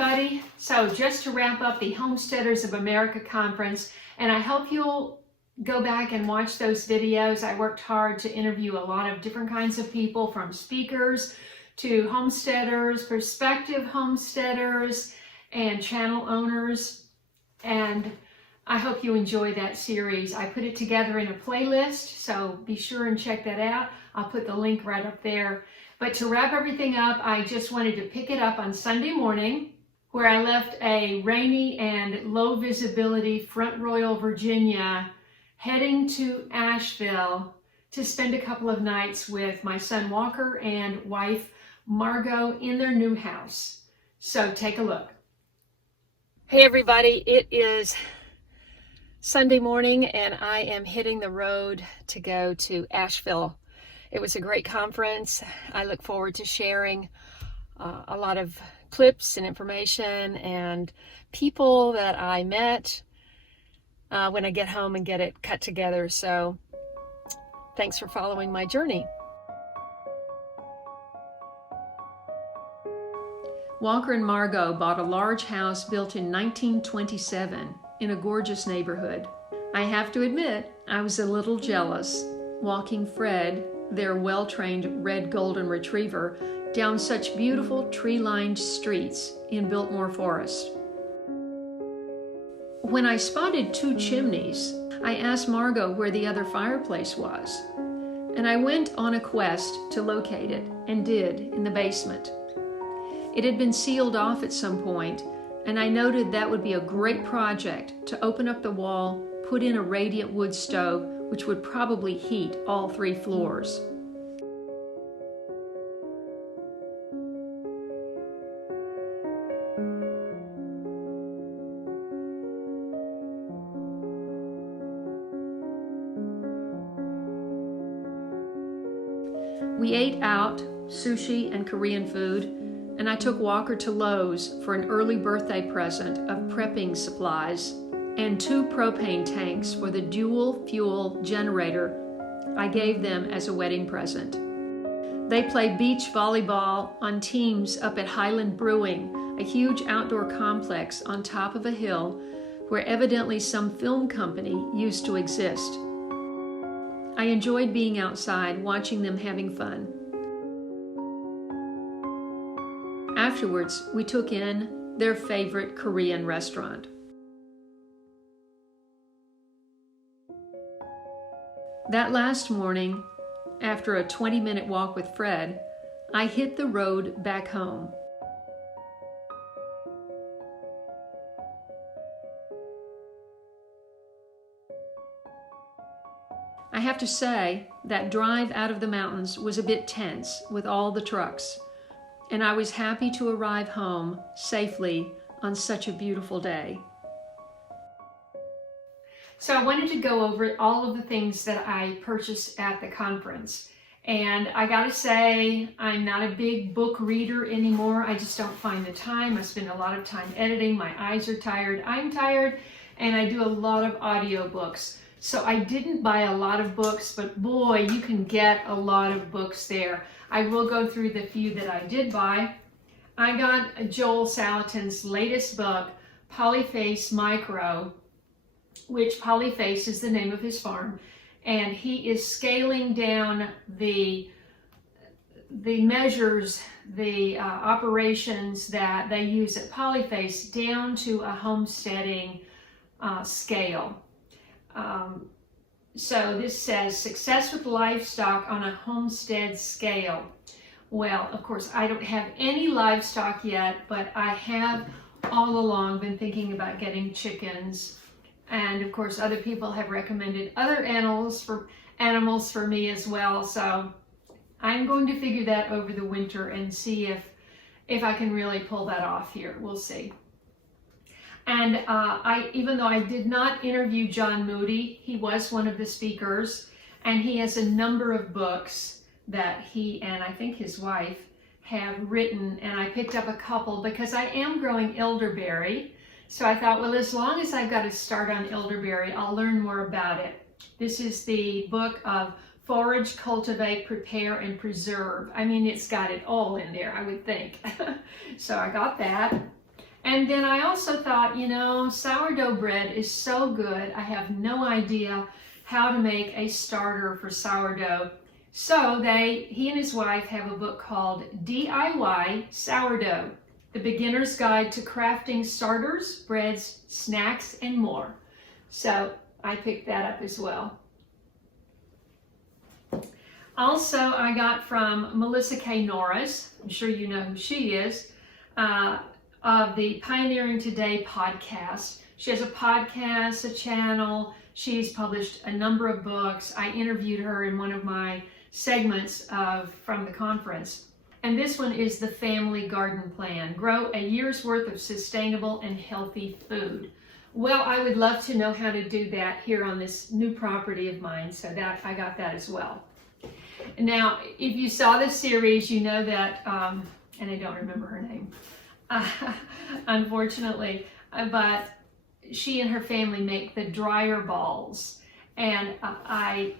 everybody. So just to wrap up the Homesteaders of America conference, and I hope you'll go back and watch those videos. I worked hard to interview a lot of different kinds of people, from speakers to homesteaders, prospective homesteaders, and channel owners. And I hope you enjoy that series. I put it together in a playlist, so be sure and check that out. I'll put the link right up there. But to wrap everything up, I just wanted to pick it up on Sunday morning, where I left a rainy and low visibility Front Royal, Virginia, heading to Asheville to spend a couple of nights with my son Walker and wife Margot in their new house. So take a look. Hey everybody, it is Sunday morning and I am hitting the road to go to Asheville. It was a great conference. I look forward to sharing a lot of clips and information and people that I met when I get home and get it cut together. So thanks for following my journey. Walker and Margot bought a large house built in 1927 in a gorgeous neighborhood. I have to admit, I was a little jealous walking Fred, their well-trained red golden retriever, down such beautiful tree-lined streets in Biltmore Forest. When I spotted two chimneys, I asked Margot where the other fireplace was, and I went on a quest to locate it, and did, in the basement. It had been sealed off at some point, and I noted that would be a great project to open up the wall, put in a radiant wood stove, which would probably heat all 3 floors. We ate out, sushi and Korean food, and I took Walker to Lowe's for an early birthday present of prepping supplies and 2 propane tanks for the dual fuel generator I gave them as a wedding present. They play beach volleyball on teams up at Highland Brewing, a huge outdoor complex on top of a hill where evidently some film company used to exist. I enjoyed being outside, watching them having fun. Afterwards, we took in their favorite Korean restaurant. That last morning, after a 20-minute walk with Fred, I hit the road back home. I have to say, that drive out of the mountains was a bit tense with all the trucks, and I was happy to arrive home safely on such a beautiful day. So I wanted to go over all of the things that I purchased at the conference. And I gotta say, I'm not a big book reader anymore. I just don't find the time. I spend a lot of time editing. My eyes are tired. I'm tired. And I do a lot of audiobooks. So I didn't buy a lot of books, but boy, you can get a lot of books there. I will go through the few that I did buy. I got Joel Salatin's latest book, Polyface Micro, which Polyface is the name of his farm, and he is scaling down the measures, the operations that they use at Polyface down to a homesteading scale. So this says, success with livestock on a homestead scale. Well, of course, I don't have any livestock yet, but I have all along been thinking about getting chickens. And of course, other people have recommended other animals for me as well. So I'm going to figure that over the winter and see if I can really pull that off here. We'll see. And even though I did not interview John Moody, he was one of the speakers, and he has a number of books that he and I think his wife have written, and I picked up a couple because I am growing elderberry. So I thought, well, as long as I've got to start on elderberry, I'll learn more about it. This is the book of Forage, Cultivate, Prepare, and Preserve. I mean, it's got it all in there, I would think. So I got that. And then I also thought, sourdough bread is so good. I have no idea how to make a starter for sourdough. So he and his wife have a book called DIY Sourdough, The Beginner's Guide to Crafting Starters, Breads, Snacks, and More. So I picked that up as well. Also, I got from Melissa K. Norris, I'm sure you know who she is, of the Pioneering Today podcast. She has a podcast, a channel. She's published a number of books. I interviewed her in one of my segments from the conference. And this one is the Family Garden Plan. Grow a year's worth of sustainable and healthy food. Well, I would love to know how to do that here on this new property of mine, so that I got that as well. Now, if you saw the series, you know that, and I don't remember her name, unfortunately, but she and her family make the dryer balls, and I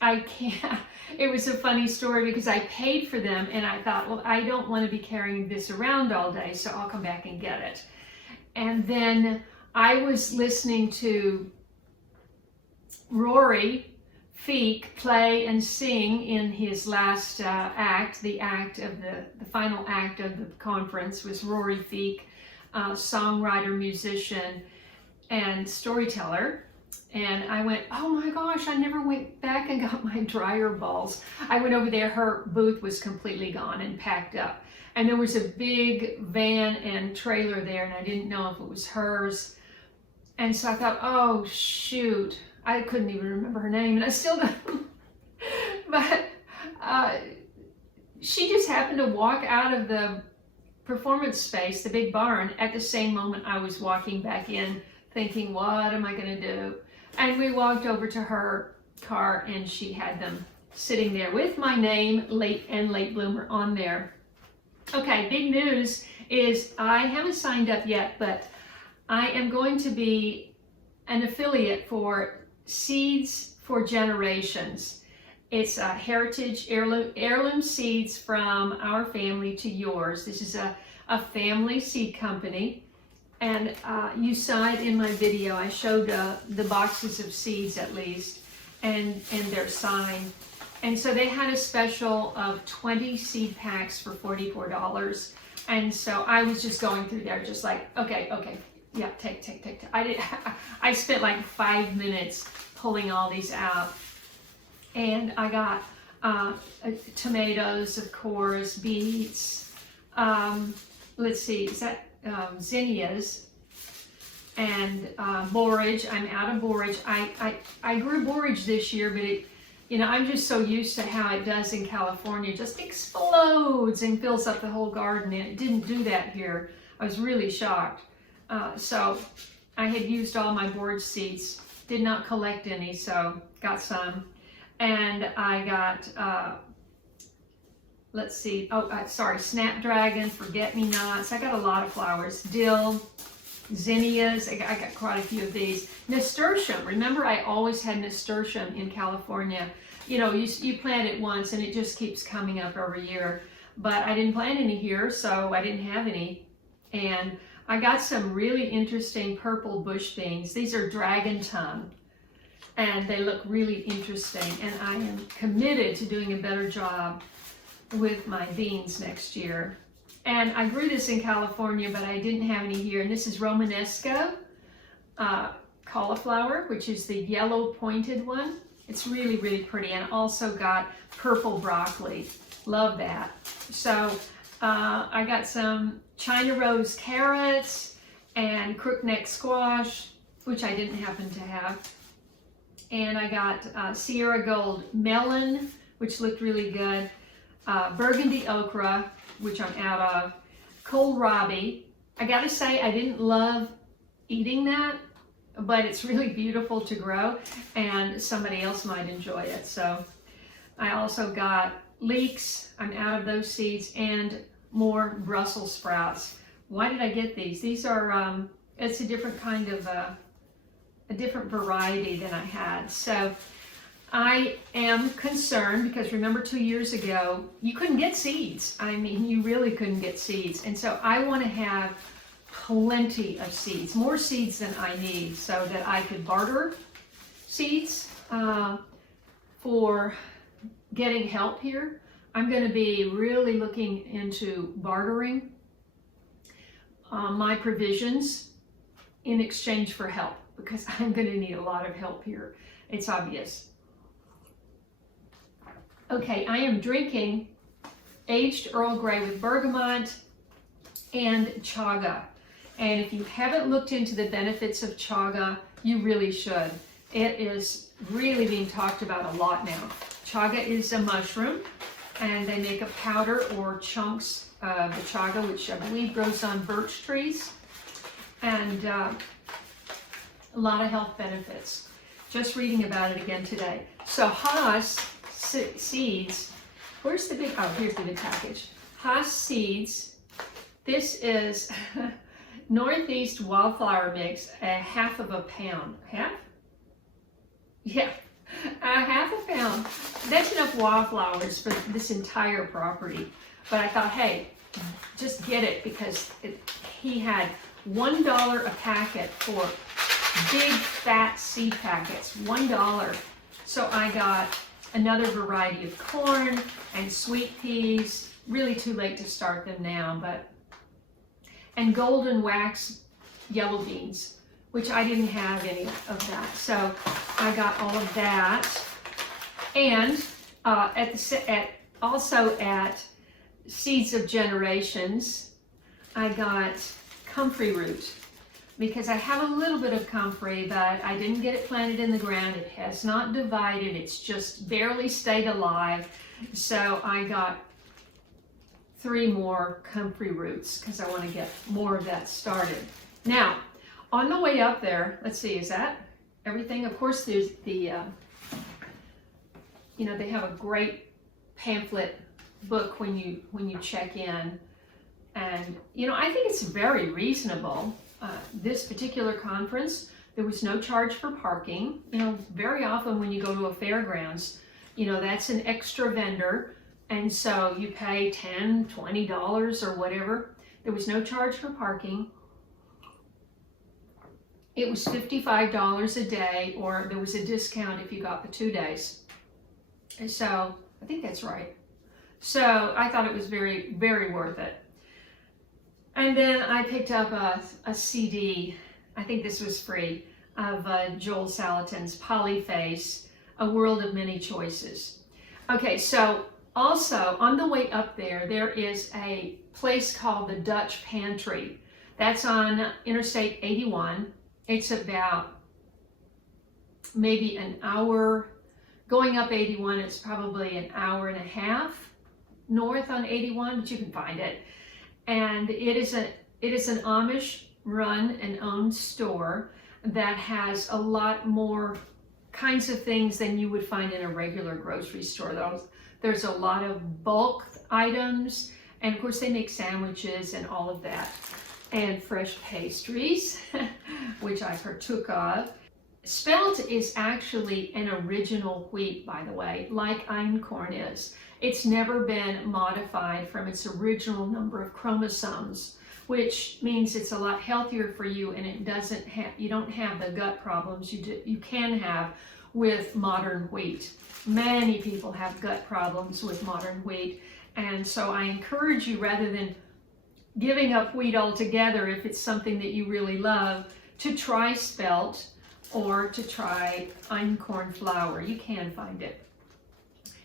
can't, it was a funny story because I paid for them and I thought, well, I don't want to be carrying this around all day, so I'll come back and get it. And then I was listening to Rory Feek play and sing in his last act, the final act of the conference was Rory Feek, songwriter, musician, and storyteller. And I went, oh my gosh, I never went back and got my dryer balls. I went over there, her booth was completely gone and packed up. And there was a big van and trailer there, and I didn't know if it was hers. And so I thought, oh shoot, I couldn't even remember her name, and I still don't. But she just happened to walk out of the performance space, the big barn, at the same moment I was walking back in, thinking, what am I going to do? And we walked over to her car, and she had them sitting there with my name, late bloomer, on there. Okay, big news is I haven't signed up yet, but I am going to be an affiliate for Seeds for Generations. It's a heritage heirloom seeds from our family to yours. This is a family seed company. And you saw it in my video. I showed the boxes of seeds at least, and their sign. And so they had a special of 20 seed packs for $44. And so I was just going through there just like, okay, yeah, take. I spent like 5 minutes pulling all these out. And I got tomatoes, of course, beets, let's see, is that zinnias, and borage. I'm out of borage. I grew borage this year, but it, I'm just so used to how it does in California. It just explodes and fills up the whole garden, and it didn't do that here. I was really shocked. So I had used all my borage seeds, did not collect any, so got some. And I got, let's see, snapdragon, forget-me-nots. I got a lot of flowers. Dill, zinnias, I got quite a few of these. Nasturtium, remember I always had nasturtium in California. You plant it once and it just keeps coming up every year. But I didn't plant any here, so I didn't have any. And I got some really interesting purple bush beans. These are dragon tongue. And they look really interesting. And I am committed to doing a better job with my beans next year. And I grew this in California, but I didn't have any here. And this is Romanesco cauliflower, which is the yellow pointed one. It's really, really pretty. And also got purple broccoli. Love that. So I got some China rose carrots and crookneck squash, which I didn't happen to have. And I got Sierra Gold melon, which looked really good. Burgundy okra, which I'm out of. Kohlrabi. I gotta say, I didn't love eating that, but it's really beautiful to grow, and somebody else might enjoy it. So I also got leeks. I'm out of those seeds, and more Brussels sprouts. Why did I get these? These are, it's a different kind of, a different variety than I had. So I am concerned because remember 2 years ago, you couldn't get seeds. I mean, you really couldn't get seeds. And so I want to have plenty of seeds, more seeds than I need, so that I could barter seeds for getting help here. I'm going to be really looking into bartering my provisions in exchange for help, because I'm going to need a lot of help here. It's obvious. Okay, I am drinking aged Earl Grey with bergamot and chaga. And if you haven't looked into the benefits of chaga, you really should. It is really being talked about a lot now. Chaga is a mushroom, and they make a powder or chunks of the chaga, which I believe grows on birch trees, and a lot of health benefits. Just reading about it again today. So Haas seeds, where's the big, oh, here's the big package. Haas seeds, this is Northeast wildflower mix, a half of a pound. Half? Yeah, a half a pound. That's enough wildflowers for this entire property. But I thought, hey, just get it, because he had $1 a packet for big fat seed packets, $1. So I got another variety of corn and sweet peas. Really too late to start them now, but, and golden wax yellow beans, which I didn't have any of that. So I got all of that. And also at Seeds of Generations, I got comfrey root, because I have a little bit of comfrey, but I didn't get it planted in the ground. It has not divided. It's just barely stayed alive. So I got 3 more comfrey roots, because I want to get more of that started. Now, on the way up there, let's see, is that everything? Of course, there's the, you know, they have a great pamphlet book when you check in. And, you know, I think it's very reasonable. This particular conference, there was no charge for parking. You know, very often when you go to a fairgrounds, you know, that's an extra vendor. And so you pay $10, $20 or whatever. There was no charge for parking. It was $55 a day, or there was a discount if you got the 2 days. And so I think that's right. So I thought it was very, very worth it. And then I picked up a CD, I think this was free, of Joel Salatin's Polyface, A World of Many Choices. Okay, so also on the way up there, there is a place called the Dutch Pantry. That's on Interstate 81. It's about maybe an hour, going up 81, it's probably an hour and a half north on 81, but you can find it. And it is an Amish run and owned store that has a lot more kinds of things than you would find in a regular grocery store. There's a lot of bulk items, and of course they make sandwiches and all of that, and fresh pastries, which I partook of. Spelt is actually an original wheat, by the way, like einkorn is. It's never been modified from its original number of chromosomes, which means it's a lot healthier for you, and it doesn't have, you don't have the gut problems you can have with modern wheat. Many people have gut problems with modern wheat, and so I encourage you, rather than giving up wheat altogether, if it's something that you really love, to try spelt or to try einkorn flour. You can find it.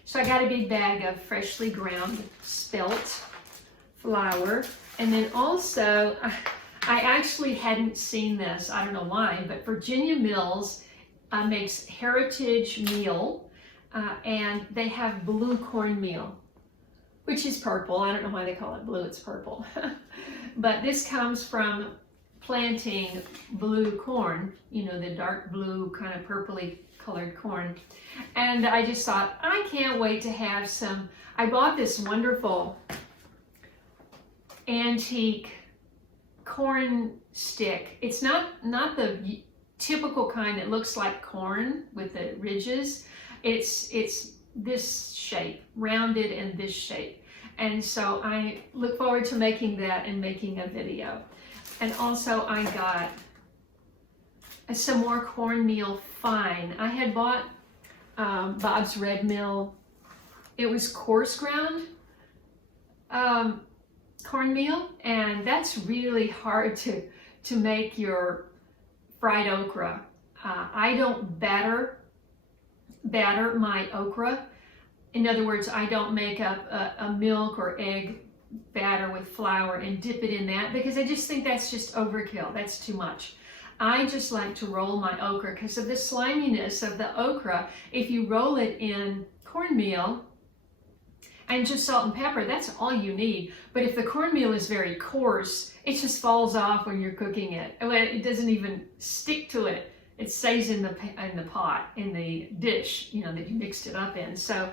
So I got a big bag of freshly ground spelt flour. And then also, I actually hadn't seen this, I don't know why, but Virginia Mills makes heritage meal, and they have blue cornmeal, which is purple. I don't know why they call it blue, it's purple. But this comes from planting blue corn, you know, the dark blue kind of purpley colored corn. And I just thought, I can't wait to have some. I bought this wonderful antique corn stick. It's not the typical kind that looks like corn with the ridges. It's this shape, rounded in this shape. And so I look forward to making that and making a video. And also I got some more cornmeal fine. I had bought Bob's Red Mill. It was coarse ground cornmeal, and that's really hard to make your fried okra. I don't batter my okra. In other words, I don't make up a milk or egg batter with flour and dip it in that, because I just think that's just overkill. That's too much. I just like to roll my okra because of the sliminess of the okra. If you roll it in cornmeal and just salt and pepper, that's all you need. But if the cornmeal is very coarse, it just falls off when you're cooking it. It doesn't even stick to it. It stays in the pot, in the dish, you know, that you mixed it up in. So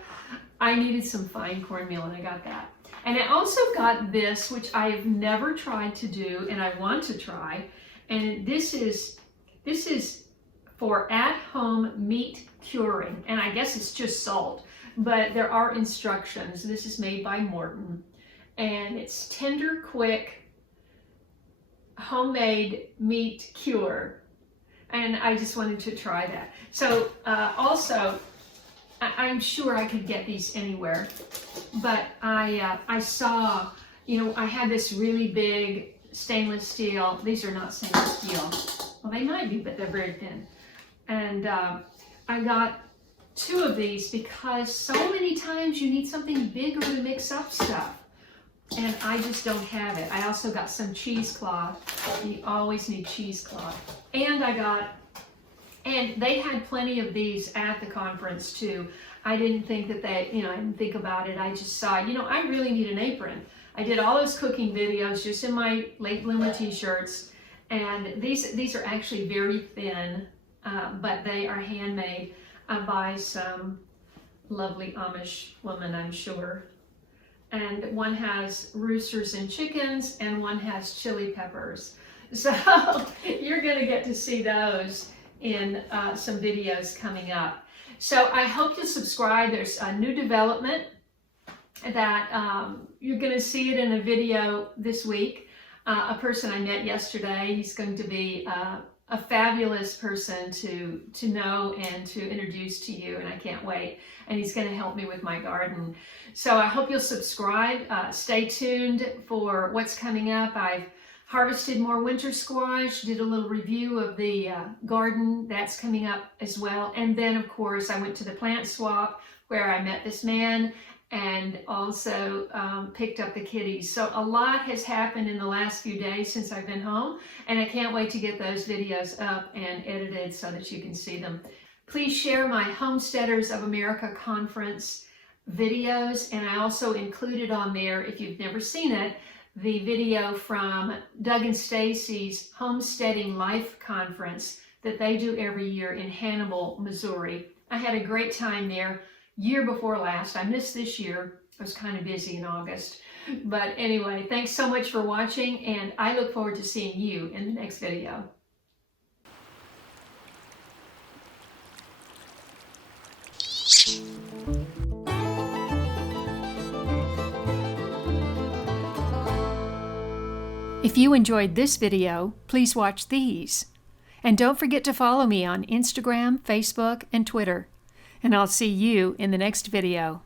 I needed some fine cornmeal, and I got that. And I also got this, which I have never tried to do, and I want to try. And this is for at-home meat curing, and I guess it's just salt, but there are instructions. This is made by Morton, and it's tender, quick, homemade meat cure, and I just wanted to try that. So also, I'm sure I could get these anywhere, but I saw, you know, I had this really big stainless steel. These are not stainless steel. Well, they might be, but they're very thin. And I got 2 of these because so many times you need something bigger to mix up stuff, and I just don't have it. I also got some cheesecloth. You always need cheesecloth. And and they had plenty of these at the conference too. I didn't think that I didn't think about it. I just saw, you know, I really need an apron. I did all those cooking videos just in my late bloomer t-shirts, and these are actually very thin, but they are handmade by some lovely Amish woman, I'm sure. And one has roosters and chickens, and one has chili peppers. So you're gonna get to see those in some videos coming up. So I hope you'll subscribe. There's a new development that you're going to see it in a video this week. A person I met yesterday, he's going to be a fabulous person to know and to introduce to you, and I can't wait. And he's going to help me with my garden. So I hope you'll subscribe. Stay tuned for what's coming up. I've harvested more winter squash, did a little review of the garden. That's coming up as well. And then, of course, I went to the plant swap where I met this man, and also picked up the kitties. So a lot has happened in the last few days since I've been home, and I can't wait to get those videos up and edited so that you can see them. Please share my Homesteaders of America Conference videos, and I also included on there, if you've never seen it, the video from Doug and Stacy's Homesteading Life Conference that they do every year in Hannibal, Missouri. I had a great time there year before last. I missed this year. I was kind of busy in August. But anyway, thanks so much for watching, and I look forward to seeing you in the next video. If you enjoyed this video, please watch these. And don't forget to follow me on Instagram, Facebook, and Twitter. And I'll see you in the next video.